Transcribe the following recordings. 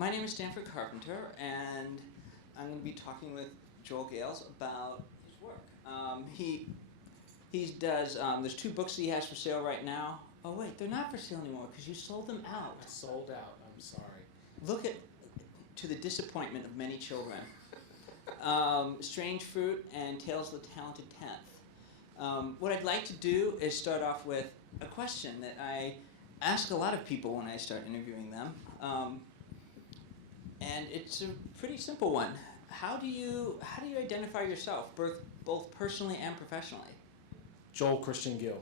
My name is Sanford Carpenter, and I'm going to be talking with Joel Gales about his work. He does. There's 2 books he has for sale right now. Oh wait, they're not for sale anymore because you sold them out. I sold out. I'm sorry. Look to the disappointment of many children. Strange Fruit and Tales of the Talented Tenth. What I'd like to do is start off with a question that I ask a lot of people when I start interviewing them. And it's a pretty simple one. How do you identify yourself, both personally and professionally? Joel Christian Gill.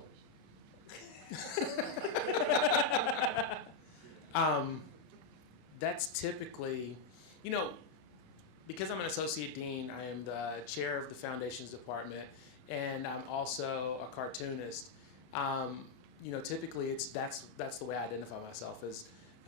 That's typically, because I'm an associate dean, I am the chair of the foundations department, and I'm also a cartoonist. Typically that's the way I identify myself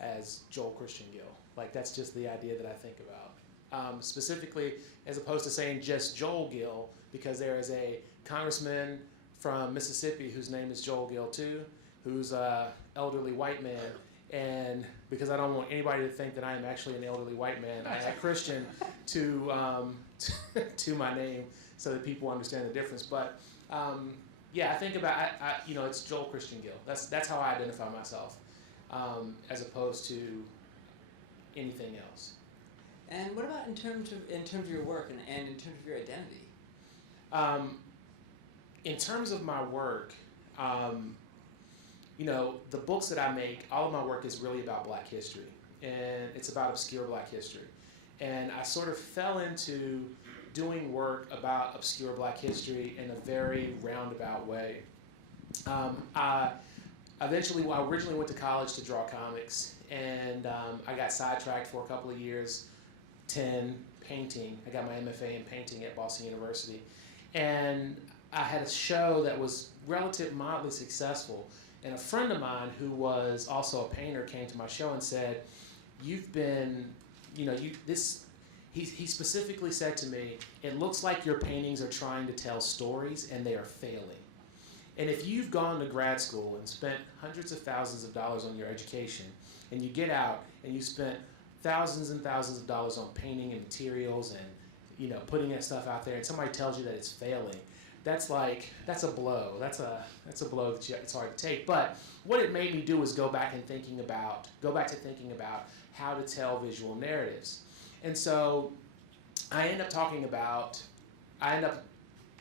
as Joel Christian Gill. Like, that's just the idea that I think about. Specifically, as opposed to saying just Joel Gill, because there is a congressman from Mississippi whose name is Joel Gill too, who's an elderly white man. And because I don't want anybody to think that I am actually an elderly white man, I add Christian to my name so that people understand the difference. But I think about it's Joel Christian Gill. That's how I identify myself, as opposed to anything else. And what about in terms of your work and in terms of your identity? In terms of my work, the books that I make, all of my work is really about Black history, and it's about obscure Black history. And I sort of fell into doing work about obscure Black history in a very roundabout way. I originally went to college to draw comics, and I got sidetracked for a couple of years, painting. I got my MFA in painting at Boston University. And I had a show that was mildly successful. And a friend of mine who was also a painter came to my show and said, you've been, he specifically said to me, it looks like your paintings are trying to tell stories and they are failing. And if you've gone to grad school and spent hundreds of thousands of dollars on your education, and you get out and you spent thousands and thousands of dollars on painting and materials and, putting that stuff out there, and somebody tells you that it's failing, that's a blow. That's a blow that it's hard to take. But what it made me do was go back to thinking about how to tell visual narratives. And so I end up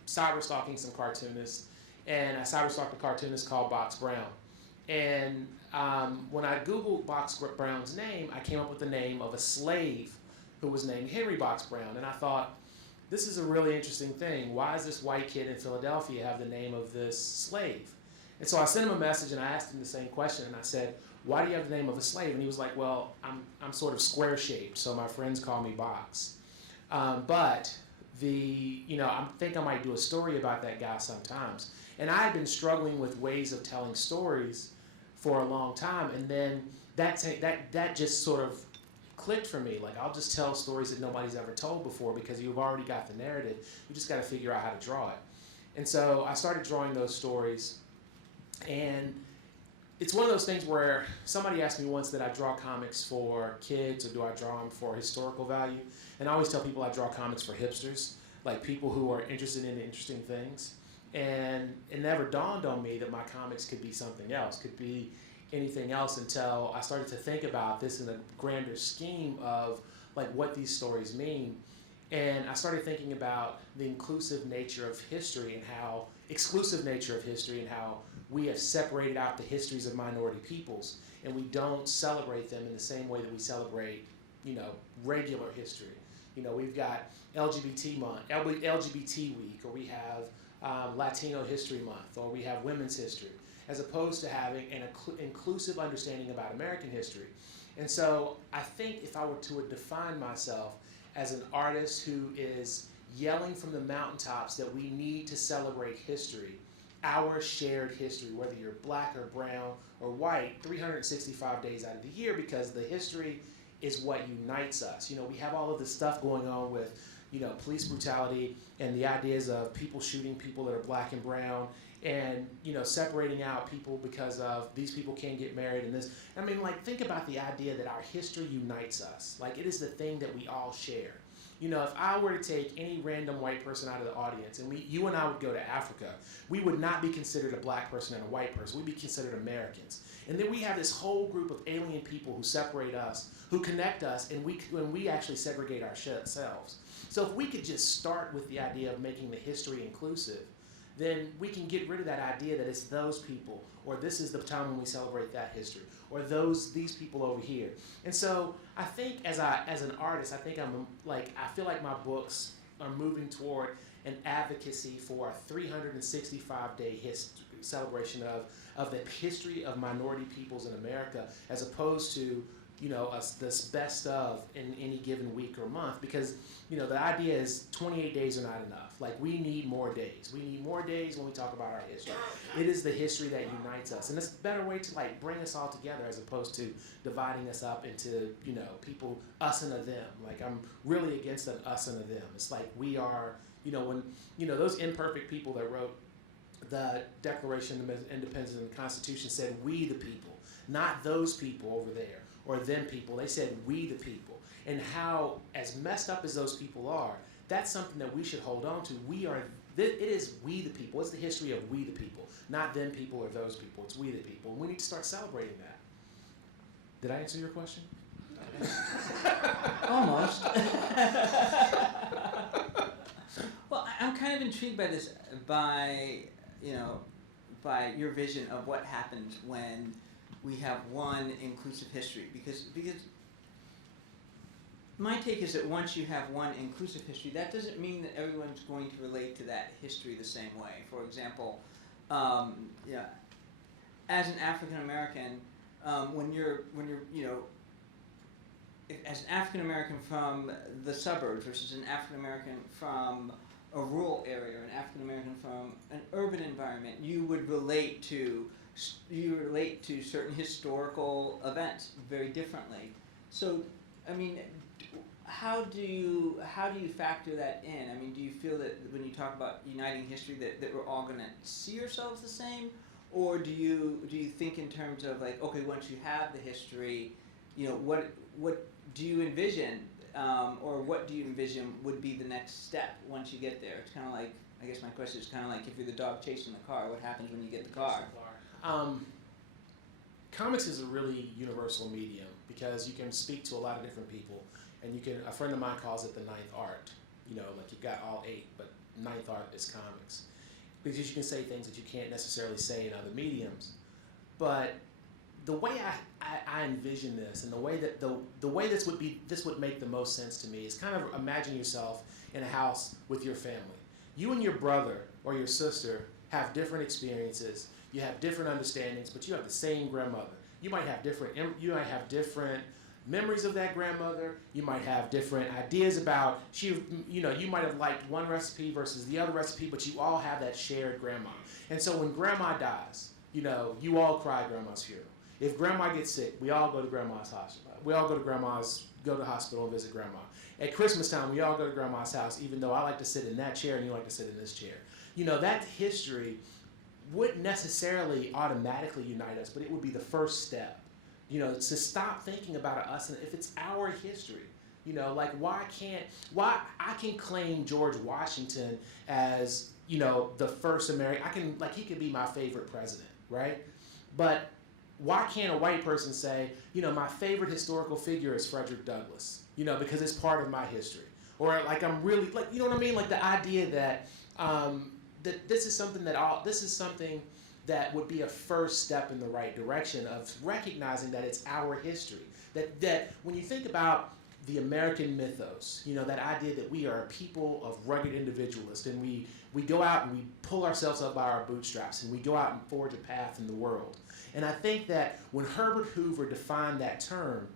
cyber stalking some cartoonists, and I cyber stalked a cartoonist called Box Brown. And when I Googled Box Brown's name, I came up with the name of a slave who was named Henry Box Brown. And I thought, this is a really interesting thing. Why does this white kid in Philadelphia have the name of this slave? And so I sent him a message and I asked him the same question, and I said, why do you have the name of a slave? And he was like, well, I'm sort of square shaped, so my friends call me Box. But I think I might do a story about that guy sometimes. And I had been struggling with ways of telling stories for a long time, and then that just sort of clicked for me. Like, I'll just tell stories that nobody's ever told before because you've already got the narrative. You just got to figure out how to draw it. And so I started drawing those stories, and it's one of those things where somebody asked me once that I draw comics for kids or do I draw them for historical value. And I always tell people I draw comics for hipsters, like people who are interested in interesting things. And it never dawned on me that my comics could be something else, could be anything else, until I started to think about this in a grander scheme of like what these stories mean. And I started thinking about the exclusive nature of history and how we have separated out the histories of minority peoples, and we don't celebrate them in the same way that we celebrate, regular history. We've got LGBT month, LGBT week, or we have Latino History Month, or we have Women's History, as opposed to having an inclusive understanding about American history. And so I think if I were to define myself as an artist who is yelling from the mountaintops that we need to celebrate history, our shared history, whether you're Black or brown or white, 365 days out of the year, because the history is what unites us. We have all of this stuff going on with police brutality and the ideas of people shooting people that are Black and brown, and separating out people because of these people can't get married and this. I mean, like, think about the idea that our history unites us. Like, it is the thing that we all share. If I were to take any random white person out of the audience and you and I would go to Africa, we would not be considered a black person and a white person. We'd be considered Americans. And then we have this whole group of alien people who separate us, who connect us, and we actually segregate ourselves. So if we could just start with the idea of making the history inclusive, then we can get rid of that idea that it's those people, or this is the time when we celebrate that history, or these people over here. And so I think as an artist, I feel like my books are moving toward an advocacy for a 365-day celebration of the history of minority peoples in America, as opposed to this best of in any given week or month, because the idea is 28 days are not enough. Like, we need more days. We need more days when we talk about our history. It is the history that unites us, and it's a better way to bring us all together as opposed to dividing us up into people, us and a them. Like, I'm really against an us and a them. It's like we are when those imperfect people that wrote the Declaration of Independence and the Constitution said we the people, not those people over there or them people. They said we the people. And how, as messed up as those people are, that's something that we should hold on to. It is we the people. It's the history of we the people, not them people or those people. It's we the people. And we need to start celebrating that. Did I answer your question? Almost. Well, I'm kind of intrigued by this, by your vision of what happens when we have one inclusive history, because my take is that once you have one inclusive history, that doesn't mean that everyone's going to relate to that history the same way. For example, as an African American, when you're as an African American from the suburbs versus an African American from a rural area, or an African American from an urban environment, you would relate to certain historical events very differently. So, I mean, how do you factor that in? I mean, do you feel that when you talk about uniting history that we're all going to see ourselves the same, or do you think in terms of like, okay, once you have the history, what do you envision, or what do you envision would be the next step once you get there? It's kind of like, I guess my question is kind of like, if you're the dog chasing the car, what happens when you get the car? Comics is a really universal medium because you can speak to a lot of different people, and a friend of mine calls it the ninth art. Like, you've got all 8, but ninth art is comics, because you can say things that you can't necessarily say in other mediums. But the way I envision this, and the way this would make the most sense to me, is kind of imagine yourself in a house with your family. You and your brother or your sister have different experiences. You have different understandings, but you have the same grandmother. You might have different memories of that grandmother. You might have different ideas about you might have liked one recipe versus the other recipe, but you all have that shared grandma. And so when grandma dies, you all cry grandma's funeral. If grandma gets sick, we all go to grandma's hospital. We all go to the hospital and visit grandma. At Christmas time, we all go to grandma's house, even though I like to sit in that chair and you like to sit in this chair. That history wouldn't necessarily automatically unite us, but it would be the first step. To stop thinking about us, and if it's our history, like, why I can claim George Washington as, the first American, he could be my favorite president, right? But why can't a white person say, my favorite historical figure is Frederick Douglass, because it's part of my history? Or I'm really, you know what I mean? Like, the idea that, that this is something that would be a first step in the right direction of recognizing that it's our history. That when you think about the American mythos, that idea that we are a people of rugged individualists, and we go out and we pull ourselves up by our bootstraps, and we go out and forge a path in the world. And I think that when Herbert Hoover defined that term,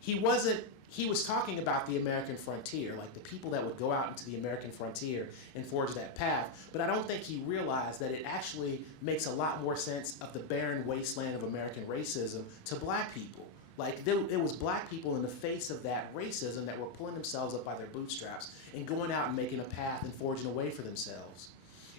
he was talking about the American frontier, like the people that would go out into the American frontier and forge that path. But I don't think he realized that it actually makes a lot more sense of the barren wasteland of American racism to black people. Like, it was black people in the face of that racism that were pulling themselves up by their bootstraps and going out and making a path and forging a way for themselves.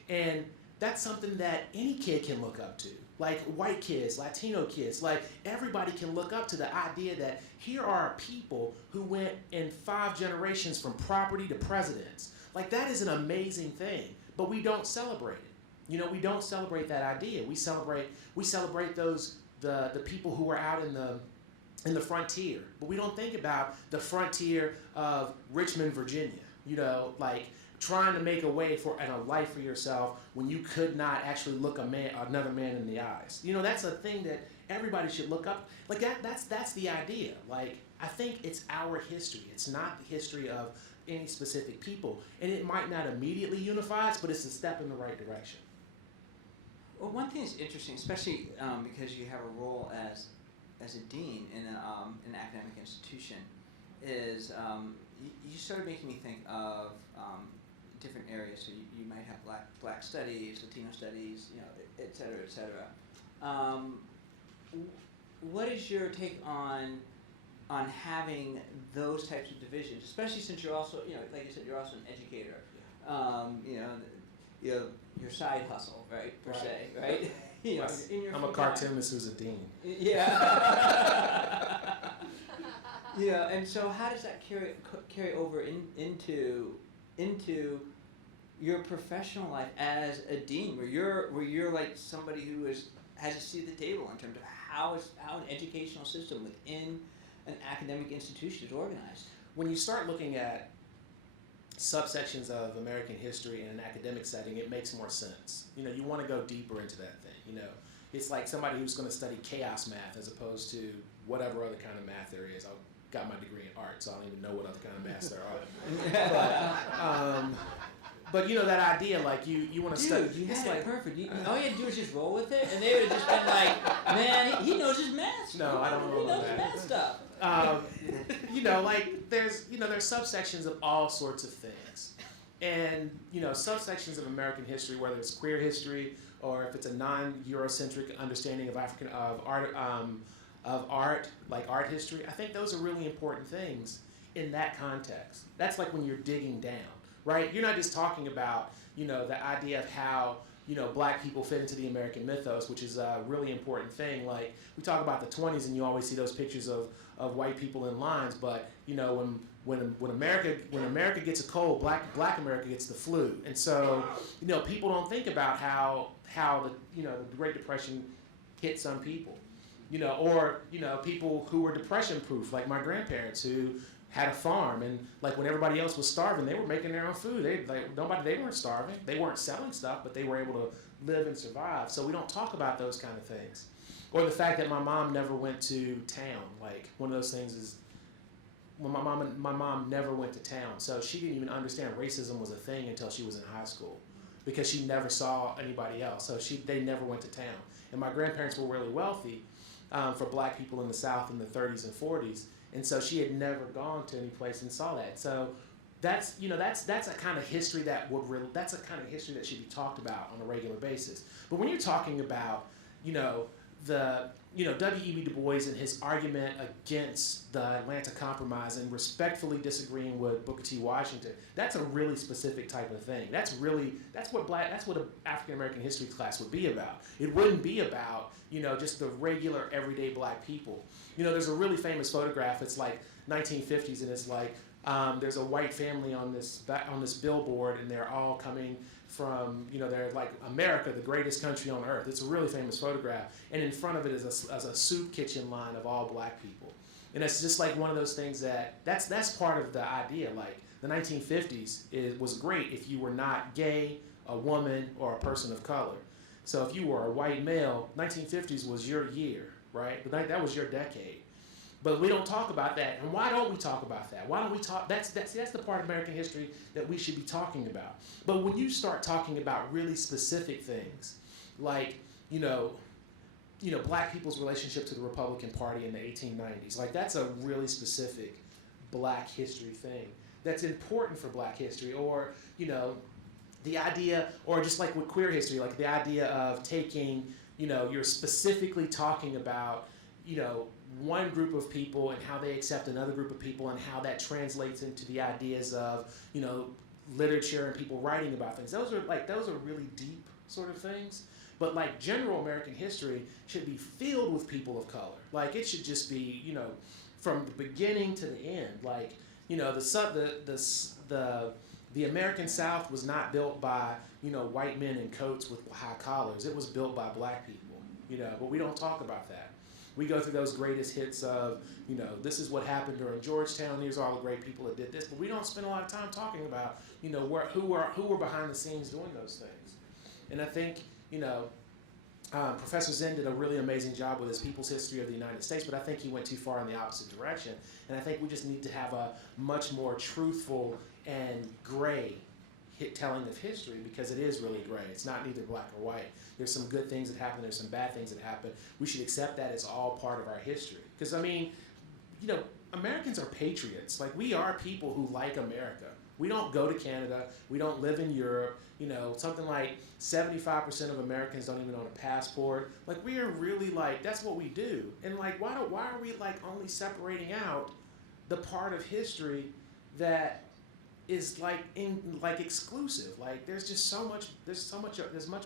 And that's something that any kid can look up to. Like white kids, Latino kids, like everybody can look up to the idea that here are people who went in 5 generations from property to presidents. Like that is an amazing thing, but we don't celebrate it. You know, we don't celebrate that idea. We celebrate those the people who are out in the frontier, but we don't think about the frontier of Richmond, Virginia. You know, like trying to make a way and a life for yourself when you could not actually look another man in the eyes. You know, that's a thing that everybody should look up. Like that's the idea. Like I think it's our history. It's not the history of any specific people, and it might not immediately unify us, but it's a step in the right direction. Well, one thing that's interesting, especially because you have a role as a dean in an academic institution, is you started making me think of different areas. So you might have black studies, Latino studies, you know, et cetera, et cetera. What is your take on having those types of divisions, especially since you're also, you know, like you said, you're also an educator. You know, your side hustle, right, per se, right? You know, I'm a cartoonist who's a dean. Yeah. Yeah, and so how does that carry over into your professional life as a dean, where you're like somebody who has a seat at the table in terms of how an educational system within an academic institution is organized? When you start looking at subsections of American history in an academic setting, it makes more sense. You know, you want to go deeper into that thing. You know, it's like somebody who's going to study chaos math as opposed to whatever other kind of math there is. I got my degree in art, so I don't even know what other kind of maths there are. But you know that idea, like you want to study. You had it perfect. All you had to do was just roll with it, and they would have just been like, "Man, he knows his math." No, I don't know. He knows his math stuff. You know, like there's subsections of all sorts of things, and you know subsections of American history, whether it's queer history or if it's a non-Eurocentric understanding of art, like art history. I think those are really important things in that context. That's like when you're digging down, right? You're not just talking about, you know, the idea of how, you know, black people fit into the American mythos, which is a really important thing. Like we talk about the 20s and you always see those pictures of white people in lines, but you know, when America gets a cold, black America gets the flu. And so, you know, people don't think about how the Great Depression hit some people. You know, or, you know, people who were depression proof, like my grandparents who had a farm, and like when everybody else was starving, they were making their own food. They weren't starving. They weren't selling stuff, but they were able to live and survive. So we don't talk about those kind of things. Or the fact that my mom never went to town. Like one of those things is when my mom never went to town. So she didn't even understand racism was a thing until she was in high school, because she never saw anybody else. So they never went to town. And my grandparents were really wealthy for black people in the South in the 30s and 40s. And so she had never gone to any place and saw that. So that's a kind of history that should be talked about on a regular basis. But when you're talking about, W.E.B. Du Bois and his argument against the Atlanta Compromise and respectfully disagreeing with Booker T. Washington, that's a really specific type of thing. That's what an African American history class would be about. It wouldn't be about, just the regular everyday black people. There's a really famous photograph. It's like 1950s, and it's like there's a white family on this billboard, and they're all coming from, they're like America, the greatest country on earth. It's a really famous photograph. And in front of it is a soup kitchen line of all black people. And it's just like one of those things that's part of the idea. Like the 1950s was great if you were not gay, a woman, or a person of color. So if you were a white male, 1950s was your year, right? That was your decade. But we don't talk about that. And why don't we talk about that? Why don't we talk? That's the part of American history that we should be talking about. But when you start talking about really specific things, like, black people's relationship to the Republican Party in the 1890s, like that's a really specific black history thing that's important for black history. Or, the idea, or just like with queer history, like the idea of taking, you're specifically talking about, one group of people and how they accept another group of people, and how that translates into the ideas of, literature and people writing about things. Those are really deep sort of things. But like general American history should be filled with people of color. Like it should just be, you know, from the beginning to the end. Like, you know, the American South was not built by, you know, white men in coats with high collars. It was built by black people, you know, but we don't talk about that. We go through those greatest hits of, you know, this is what happened during Georgetown. These are all the great people that did this, but we don't spend a lot of time talking about, you know, who were behind the scenes doing those things. And I think, you know, Professor Zen did a really amazing job with his People's History of the United States, but I think he went too far in the opposite direction. And I think we just need to have a much more truthful and gray telling of history, because it is really gray. It's not neither black or white. There's some good things that happen. There's some bad things that happen. We should accept that as all part of our history. Because, I mean, you know, Americans are patriots. Like, we are people who like America. We don't go to Canada. We don't live in Europe. You know, something like 75% of Americans don't even own a passport. Like, we are really like, that's what we do. And like, why are we like only separating out the part of history that is like exclusive? Like, there's much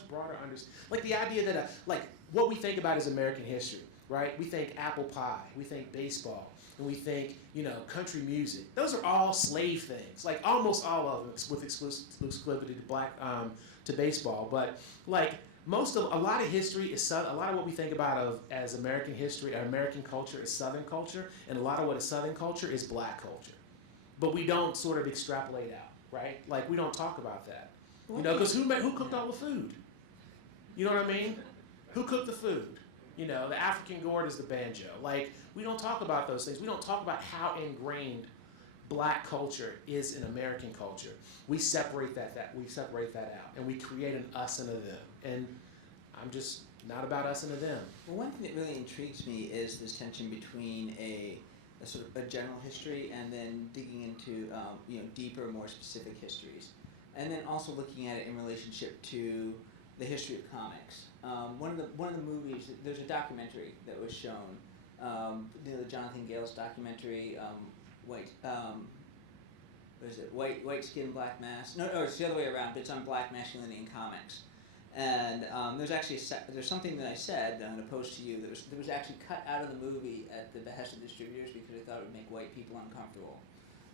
broader understanding. Like the idea that like what we think about is American history, right? We think apple pie, we think baseball, and we think, you know, country music. Those are all slave things, like almost all of them, with exclusivity to black to baseball. But like a lot of history is a lot of what we think about as American history or American culture is Southern culture, and a lot of what is Southern culture is black culture. But we don't sort of extrapolate out, right? Like, we don't talk about that, you know, because who cooked all the food? You know what I mean? Who cooked the food? You know, the African gourd is the banjo. Like, we don't talk about those things. We don't talk about how ingrained black culture is in American culture. We separate that out, and we create an us and a them. And I'm just not about us and a them. Well, one thing that really intrigues me is this tension between a sort of a general history and then digging into you know, deeper, more specific histories, and then also looking at it in relationship to the history of comics. One of the movies, there's a documentary that was shown, you know, the Jonathan Gale's documentary, White Skin, Black Mask. No, it's the other way around. But it's on black masculinity in comics. And there's actually there's something that I said that I'm going to post to you that was actually cut out of the movie at the behest of distributors because I thought it would make white people uncomfortable,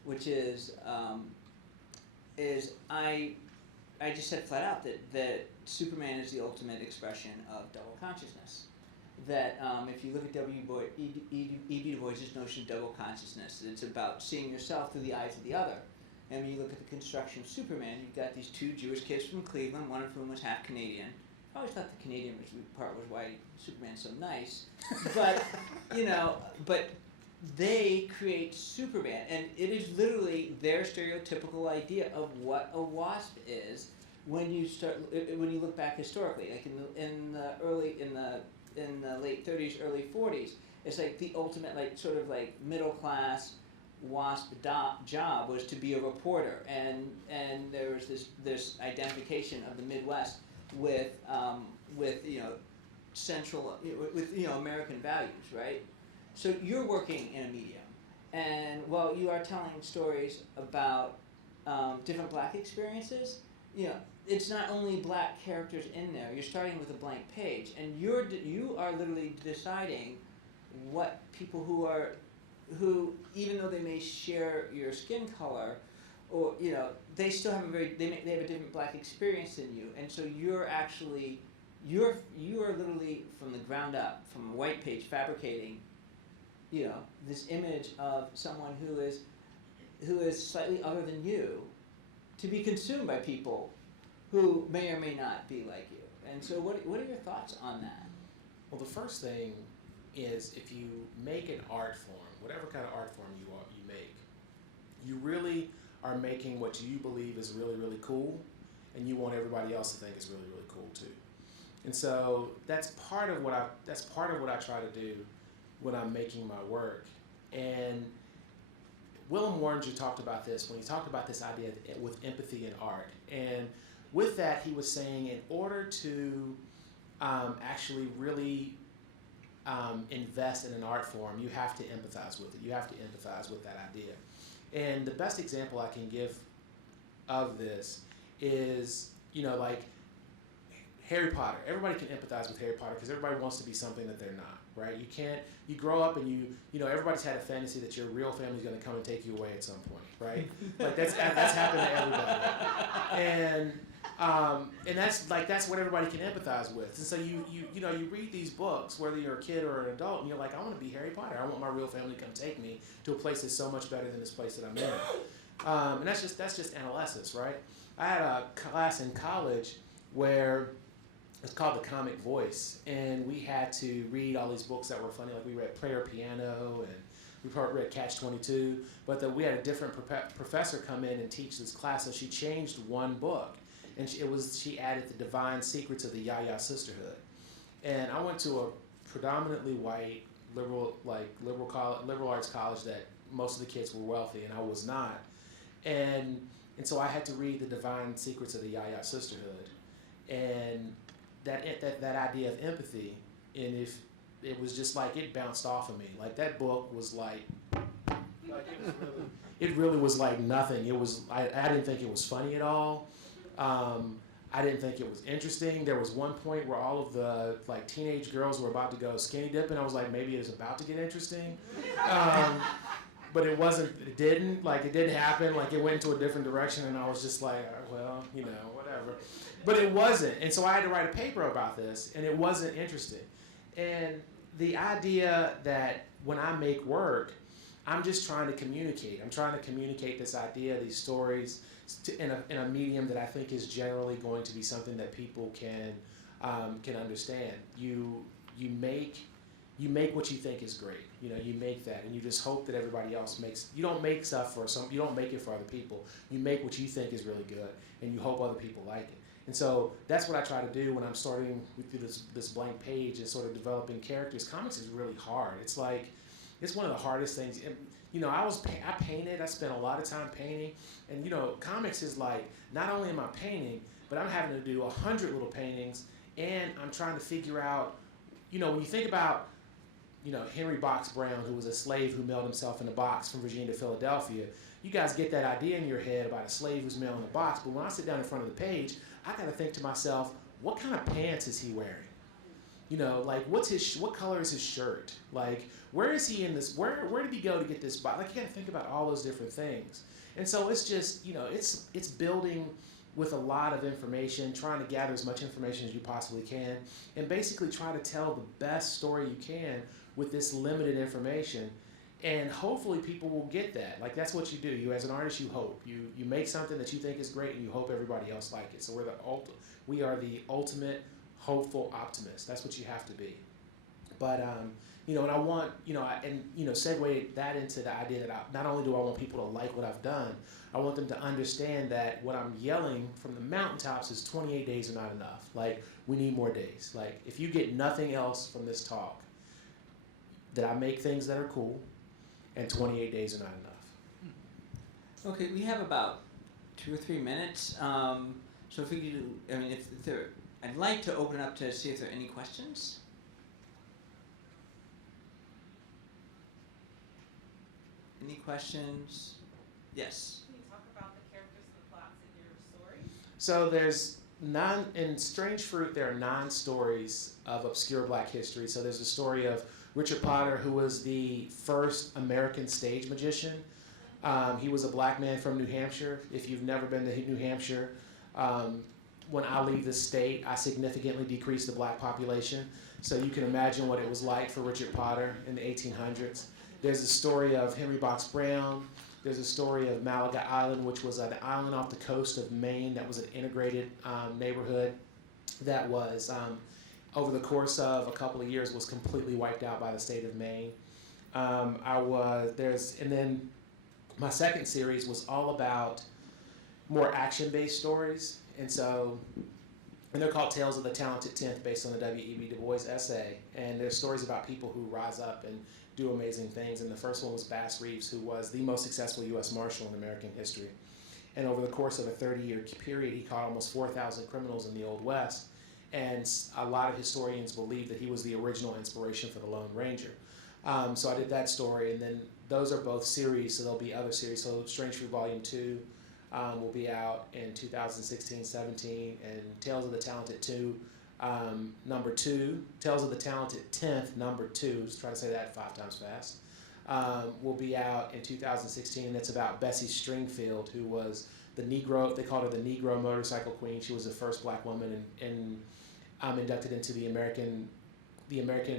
which is I just said flat out that Superman is the ultimate expression of double consciousness. That if you look at E.B. Du Bois' notion of double consciousness, it's about seeing yourself through the eyes of the other. And when you look at the construction of Superman, you've got these two Jewish kids from Cleveland, one of whom was half Canadian. I always thought the Canadian part was why Superman's so nice. But, you know, but they create Superman, and it is literally their stereotypical idea of what a wasp is when you look back historically, like in the late 30s, early 40s. It's like the ultimate, like, sort of like middle class WASP job was to be a reporter, and there was this identification of the Midwest with you know, central with you know, American values, right? So you're working in a medium, and while you are telling stories about different black experiences, you know, it's not only black characters in there. You're starting with a blank page, and you are literally deciding what people who, even though they may share your skin color, or, you know, they still have they have a different black experience than you, and so you are literally from the ground up, from a white page, fabricating, you know, this image of someone who is slightly other than you, to be consumed by people who may or may not be like you. And so what are your thoughts on that? Well, the first thing is, if you make an art form, whatever kind of art form you make, you really are making what you believe is really, really cool, and you want everybody else to think is really, really cool too. And so that's part of what I try to do when I'm making my work. And Willem Warringer talked about this when he talked about this idea with empathy in art. And with that, he was saying, in order to actually really invest in an art form, you have to empathize with it. You have to empathize with that idea. And the best example I can give of this is, you know, like, Harry Potter. Everybody can empathize with Harry Potter because everybody wants to be something that they're not, right? You grow up and you know, everybody's had a fantasy that your real family's going to come and take you away at some point, right? Like that's happened to everybody. And that's what everybody can empathize with. And so you read these books, whether you're a kid or an adult, and you're like, I want to be Harry Potter. I want my real family to come take me to a place that's so much better than this place that I'm in. And that's just adolescence, right? I had a class in college where it's called the Comic Voice, and we had to read all these books that were funny. Like we read Player Piano, and we read Catch-22. But we had a different professor come in and teach this class, so she changed one book, and she added the Divine Secrets of the Yaya Sisterhood. And I went to a predominantly white liberal arts college that most of the kids were wealthy, and I was not. And so I had to read the Divine Secrets of the Yaya Sisterhood, and that idea of empathy, and if it was just like it bounced off of me. Like that book was like it really was like nothing. It was I didn't think it was funny at all. I didn't think it was interesting. There was one point where all of the like teenage girls were about to go skinny dipping. I was like, maybe it's about to get interesting. But it wasn't. It didn't happen. Like it went into a different direction, and I was just like, well, you know, whatever. But it wasn't, and so I had to write a paper about this, and it wasn't interesting. And the idea that when I make work, I'm just trying to communicate. I'm trying to communicate this idea, these stories, in a medium that I think is generally going to be something that people can understand. You make what you think is great. You know, you make that, and you just hope that everybody else makes. You don't make stuff for you don't make it for other people. You make what you think is really good, and you hope other people like it. And so that's what I try to do when I'm starting with this blank page and sort of developing characters. Comics is really hard. It's like, it's one of the hardest things. And, you know, I painted. I spent a lot of time painting, and you know, comics is like not only am I painting, but I'm having to do 100 little paintings, and I'm trying to figure out, you know, when you think about, you know, Henry Box Brown, who was a slave who mailed himself in a box from Virginia to Philadelphia. You guys get that idea in your head about a slave who's mailed in a box, but when I sit down in front of the page, I gotta think to myself, what kind of pants is he wearing? You know, like what color is his shirt? Like where is he in this? Where did he go to get this box? Like you gotta think about all those different things. And so it's just, you know, it's building with a lot of information, trying to gather as much information as you possibly can, and basically try to tell the best story you can with this limited information. And hopefully people will get that. Like that's what you do. You, as an artist, you hope. You make something that you think is great, and you hope everybody else like it. So we are the ultimate hopeful optimist. That's what you have to be. But you know, and I want, you know, segue that into the idea that not only do I want people to like what I've done, I want them to understand that what I'm yelling from the mountaintops is 28 days are not enough. Like we need more days. Like if you get nothing else from this talk, that I make things that are cool, and 28 days are not enough. Okay, we have about 2 or 3 minutes. So if we could, I mean, if there, I'd like to open up to see if there are any questions. Any questions? Yes. Can you talk about the characters and the plots in your stories? So there's in Strange Fruit, there are 9 stories of obscure Black history. So there's a story of Richard Potter, who was the first American stage magician. He was a Black man from New Hampshire. If you've never been to New Hampshire, when I leave the state, I significantly decrease the Black population. So you can imagine what it was like for Richard Potter in the 1800s. There's a story of Henry Box Brown. There's a story of Malaga Island, which was an island off the coast of Maine that was an integrated neighborhood that was, over the course of a couple of years, was completely wiped out by the state of Maine. And then my second series was all about more action-based stories. And they're called Tales of the Talented Tenth, based on the W.E.B. Du Bois essay. And there's stories about people who rise up and do amazing things. And the first one was Bass Reeves, who was the most successful U.S. Marshal in American history. And over the course of a 30-year period, he caught almost 4,000 criminals in the Old West. And a lot of historians believe that he was the original inspiration for the Lone Ranger. So I did that story, and then those are both series, so there'll be other series. So Strange Fruit Volume 2 will be out in 2016-17, and Tales of the Talented 2 Number 2, Tales of the Talented 10th, number 2, let's try to say that 5 times fast, will be out in 2016. And it's about Bessie Stringfield, who was the Negro, they called her the Negro Motorcycle Queen. She was the first black woman inducted into the American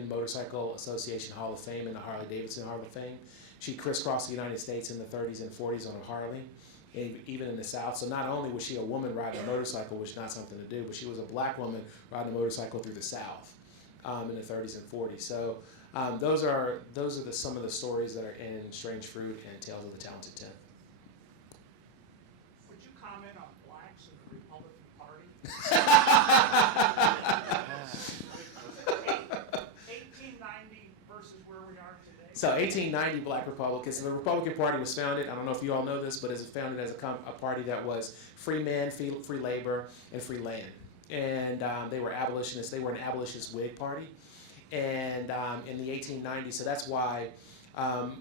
Motorcycle Association Hall of Fame and the Harley-Davidson Hall of Fame. She crisscrossed the United States in the 30s and 40s on a Harley, and even in the South. So not only was she a woman riding a motorcycle, which is not something to do, but she was a black woman riding a motorcycle through the South in the 30s and 40s. So those are some of the stories that are in Strange Fruit and Tales of the Talented 10th. Would you comment on blacks in the Republican Party? 1890 versus where we are today. So 1890 Black Republicans. The Republican Party was founded, I don't know if you all know this, but it was founded as a party that was free men, free labor, and free land. And they were abolitionists. They were an abolitionist Whig party. And in the 1890s, so that's why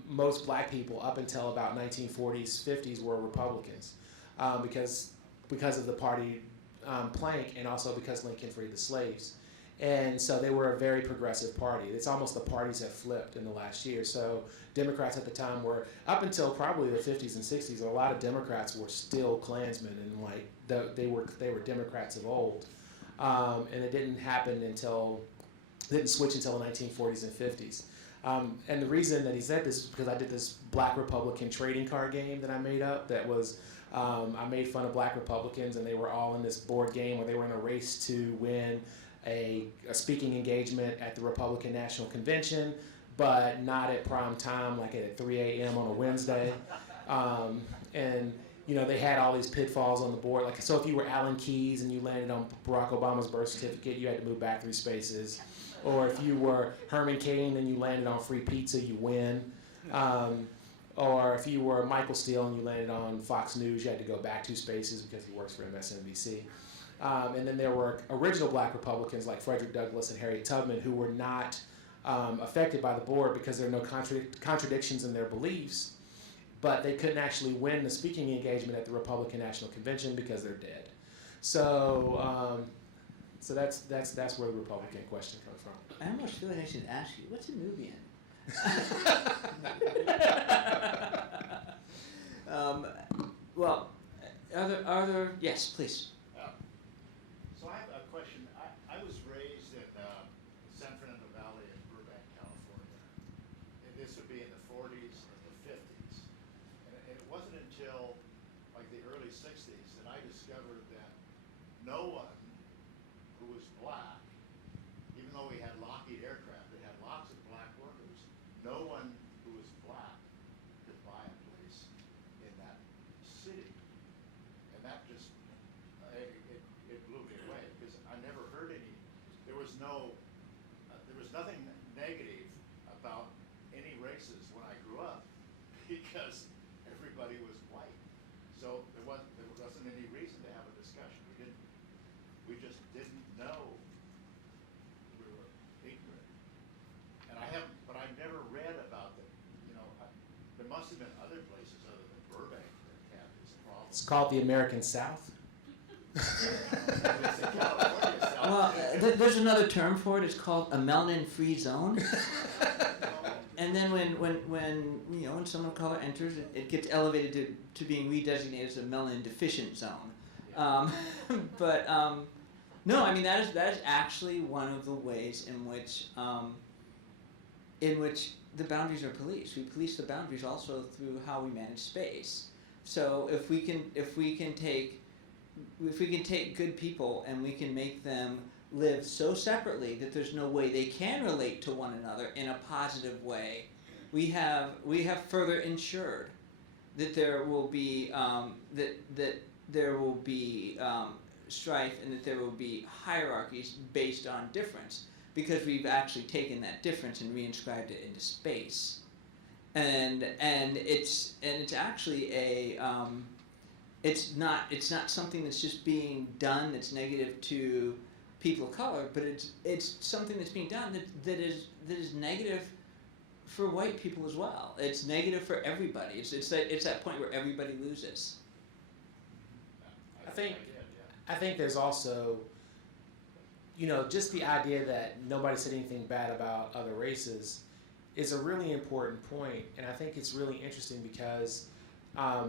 most black people up until about 1940s, 50s were Republicans because of the party plank, and also because Lincoln freed the slaves. And so they were a very progressive party. It's almost the parties have flipped in the last year. So Democrats at the time were, up until probably the 50s and 60s, a lot of Democrats were still Klansmen, and like they were Democrats of old. And it didn't switch until the 1940s and 50s. And the reason that he said this is because I did this Black Republican trading card game that I made up that was, I made fun of Black Republicans, and they were all in this board game where they were in a race to win a speaking engagement at the Republican National Convention, but not at prime time, like at 3 a.m. on a Wednesday. And you know, they had all these pitfalls on the board. Like, so if you were Alan Keyes and you landed on Barack Obama's birth certificate, you had to move back 3 spaces. Or if you were Herman Cain and you landed on free pizza, you win. Or if you were Michael Steele and you landed on Fox News, you had to go back 2 spaces because he works for MSNBC. And then there were original Black Republicans like Frederick Douglass and Harriet Tubman who were not affected by the board because there are no contradictions in their beliefs, but they couldn't actually win the speaking engagement at the Republican National Convention because they're dead. So, so that's where the Republican question comes from. I almost feel like I should ask you, what's a Nubian? Well, are there? Yes, please. So I have a question. I was raised in San Fernando Valley in Burbank, California. And this would be in the 40s and the 50s. And it wasn't until like the early 60s that I discovered that no one who was black, even though we had Lockheed aircraft that had lots of black workers, no one who was black could buy a place in that city. And that just, it blew me away because I never heard any, there was nothing negative about any races when I grew up because everybody was white. So there wasn't any reason to have a discussion. We just didn't know. We were ignorant. And but I never read about the, there must have been other places other than Burbank that had this problem. It's called the American South. Well, there's another term for it. It's called a melanin-free zone. And then when someone of color enters, it gets elevated to being redesignated as a melanin-deficient zone. No, I mean that is actually one of the ways in which the boundaries are policed. We police the boundaries also through how we manage space. So if we can take good people and we can make them live so separately that there's no way they can relate to one another in a positive way, we have further ensured that there will be strife and that there will be hierarchies based on difference, because we've actually taken that difference and reinscribed it into space, and it's actually it's not something that's just being done that's negative to people of color, but it's something that's being done that is negative for white people as well. It's negative for everybody. It's that point where everybody loses. I think there's also just the idea that nobody said anything bad about other races is a really important point, and I think it's really interesting because, I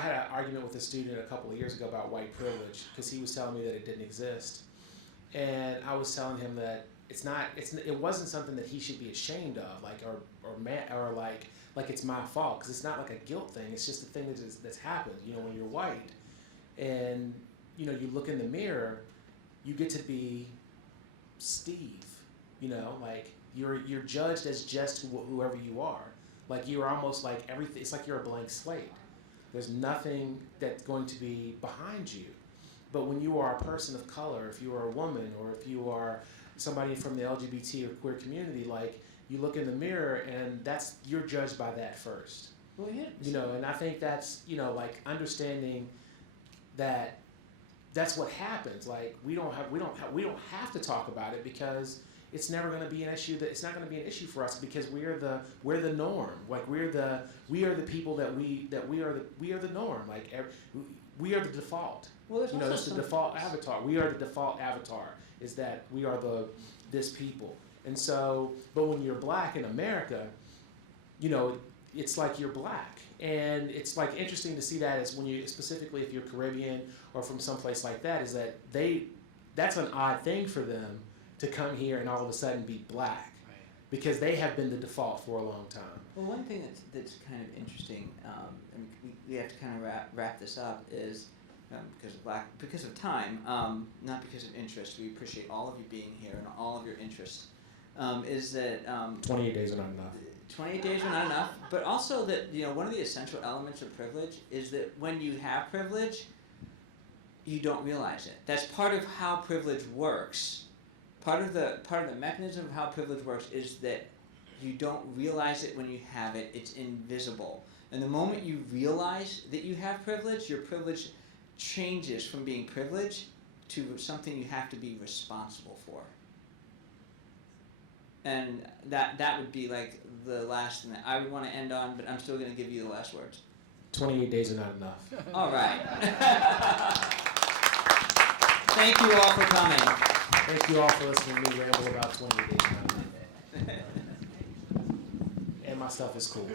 had an argument with a student a couple of years ago about white privilege because he was telling me that it didn't exist, and I was telling him that it wasn't something that he should be ashamed of, like like it's my fault, because it's not like a guilt thing. It's just a thing that's happened. When you're white, and you look in the mirror, you get to be Steve. Like you're judged as just whoever you are. Like you're almost like everything. It's like you're a blank slate. There's nothing that's going to be behind you. But when you are a person of color, if you are a woman, or if you are somebody from the LGBT or queer community, like you look in the mirror and you're judged by that first. Well, yeah. And I think that's like understanding that that's what happens. Like we don't have to talk about it because it's never going to be an issue. It's not going to be an issue for us because we're the norm. Like we are the people that we are the norm. Like we are the default. Well, there's also that's the default avatar. We are the default avatar. Is that we are this people. And so, but when you're black in America, it's like you're black. And it's like interesting to see that as specifically if you're Caribbean or from someplace like that, is that that's an odd thing for them to come here and all of a sudden be black, because they have been the default for a long time. Well, one thing that's kind of interesting, and we have to kind of wrap this up, is because of time, not because of interest. We appreciate all of you being here and all of your interests. Is that 28 days are not enough. 28 days are not enough, but also that one of the essential elements of privilege is that when you have privilege, you don't realize it. That's part of how privilege works. Part of the mechanism of how privilege works is that you don't realize it when you have it. It's invisible. And the moment you realize that you have privilege, your privilege changes from being privileged to something you have to be responsible for. And that would be like the last thing that I would want to end on, but I'm still going to give you the last words. 28 days are not enough. All right. Thank you all for coming. Thank you all for listening to me ramble about 28 days are not enough. And my stuff is cool.